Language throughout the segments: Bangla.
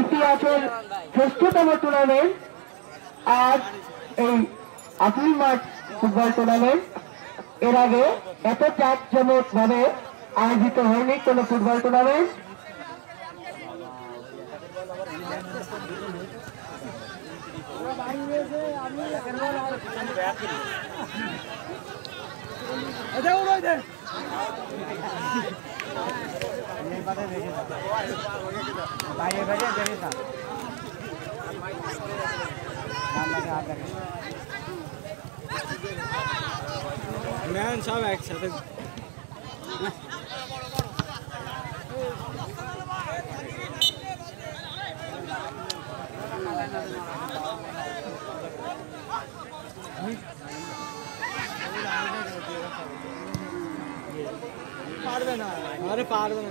ইতিহাসের শ্রেষ্ঠতম টুর্নামেন্ট আর এই আপিল মাঠ ফুটবল টুর্নামেন্ট এর আগে এত জাঁকজমক ভাবে আয়োজিত হয়নি কোন ফুটবল টুর্নামেন্ট। ম্যান সব একসাথে পারবে না, আরে পারবে না।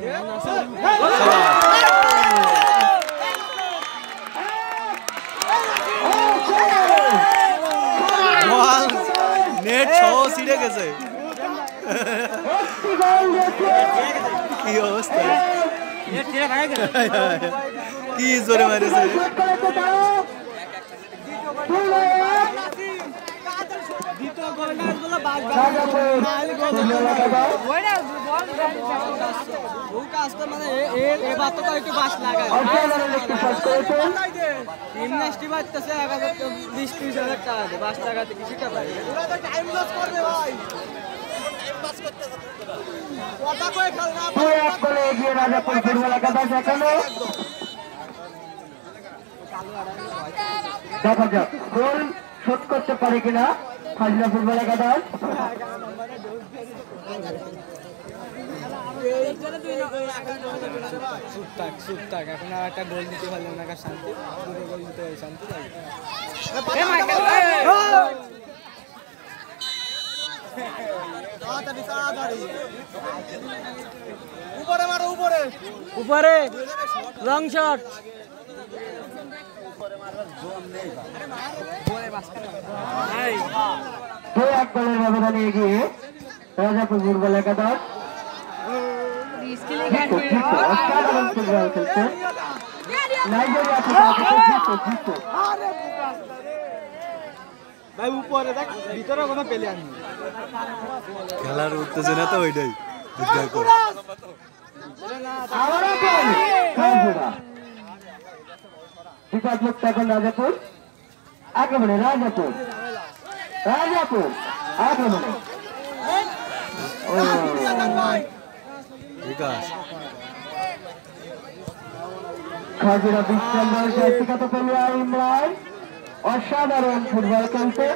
নেট সহ ছিঁড়ে গেছে। কি অবস্থা, কি জোরে মারেছে। দেখা যাক গোল শোধ করতে পারে কিনা খাজনা ফুটবল একাদশ। এখন আর একটা গোল দিতে পারলে না, শান্তি গোল দিতে পারে, শান্তি লাগে। উপরে লং শট, এক গোলের ব্যবধানে এগিয়ে রাজাপুর ফুটবল একাদশ। অসাধারণ ফুটবল খেলছে নাইজেরিয়া থেকে। ভাই উপরে দেখ, ভিতরে কোনো প্লেয়ার নেই। খেলার উত্তেজনা তো ওইটাই। বিপদমুক্ত এখন রাজাপুর আক্রমণে, রাজাপুর আক্রমণে। খাজিরা বিশ্রাম ব্যক্তিগত প্লেয়ার ইমরান অসাধারণ ফুটবল খেলছে।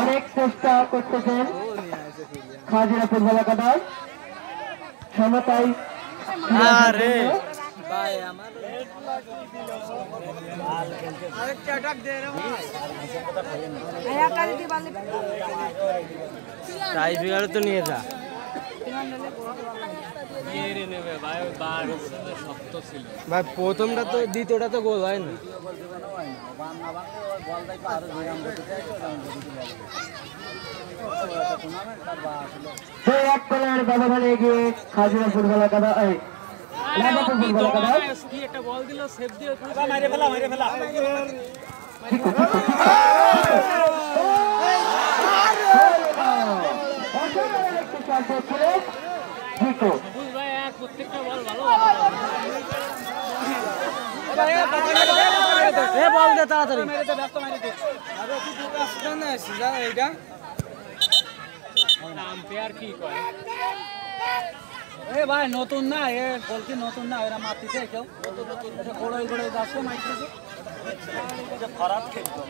অনেক চেষ্টা করতেছেন খাজিরা ফুটবল একাদশ সমতায়। তো নিয়ে যা ভাই, প্রথমটা তো দ্বিতীয়টা তো গোল হয় না। এক গোলের ব্যবধানে গিয়ে খাজিরা ফুটবল একাদশ একটা বল দিল, সেভ দিয়ে প্রত্যেকটা বল ভালো বল দে তাড়াতাড়ি। ভাই নতুন না, এ বলছি নতুন না, এরা মারতেছে কেউ গোড়াই গোড়াই যাচ্ছে মাইতেছে। খারাপ খেলতো